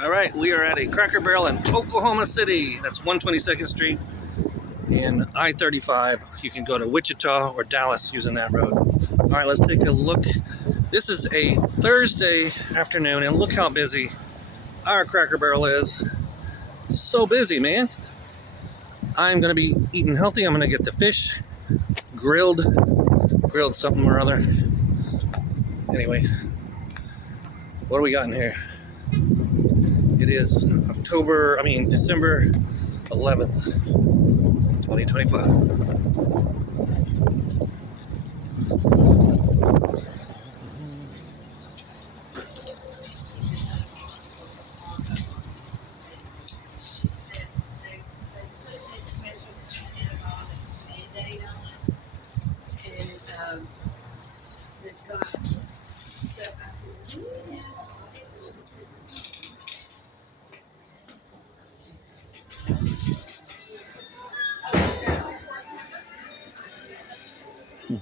All right, we are at a Cracker Barrel in Oklahoma City. That's 122nd Street and I-35. You can go to Wichita or Dallas using that road. All right, let's take a look. This is a Thursday afternoon, and look how busy our Cracker Barrel is. So busy, man. I'm going to be eating healthy. I'm going to get the fish grilled something or other. Anyway, what do we got in here? It is December 11th, 2025. Hmm.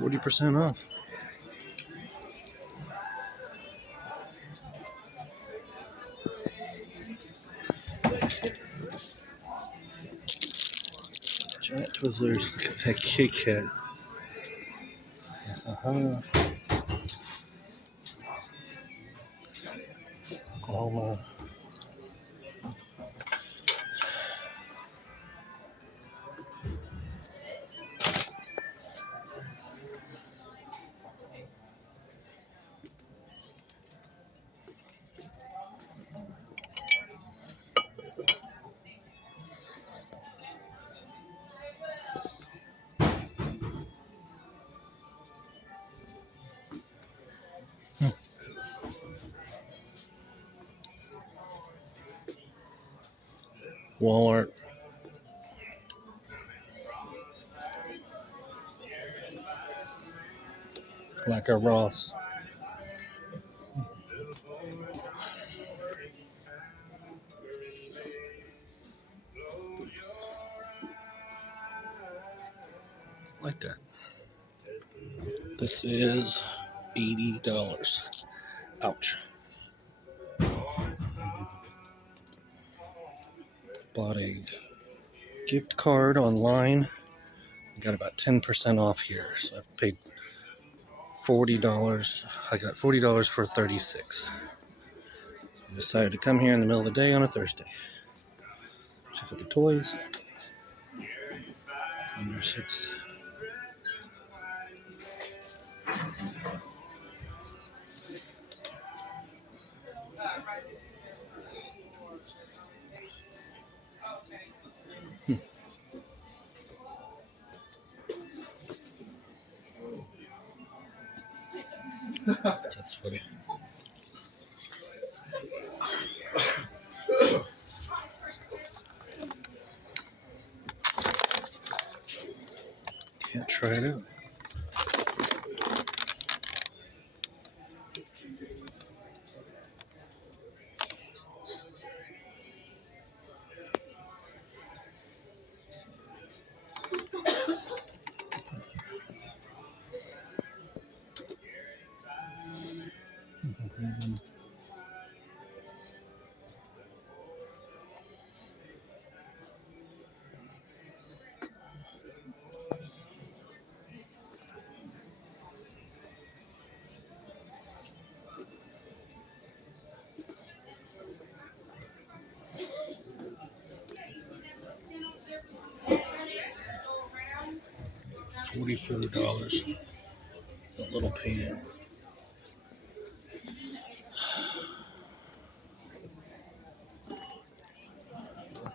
40% off. Giant Twizzlers. Look at that Kit Kat. Oklahoma. Walmart. Like a Ross. Like that. This is $80. Ouch. Bought a gift card online. Got about 10% off here. So I paid $40. I got $40 for 36. I decided to come here in the middle of the day on a Thursday. Check out the toys. Under 6. That's funny. Can't try it out. $44. A little pan.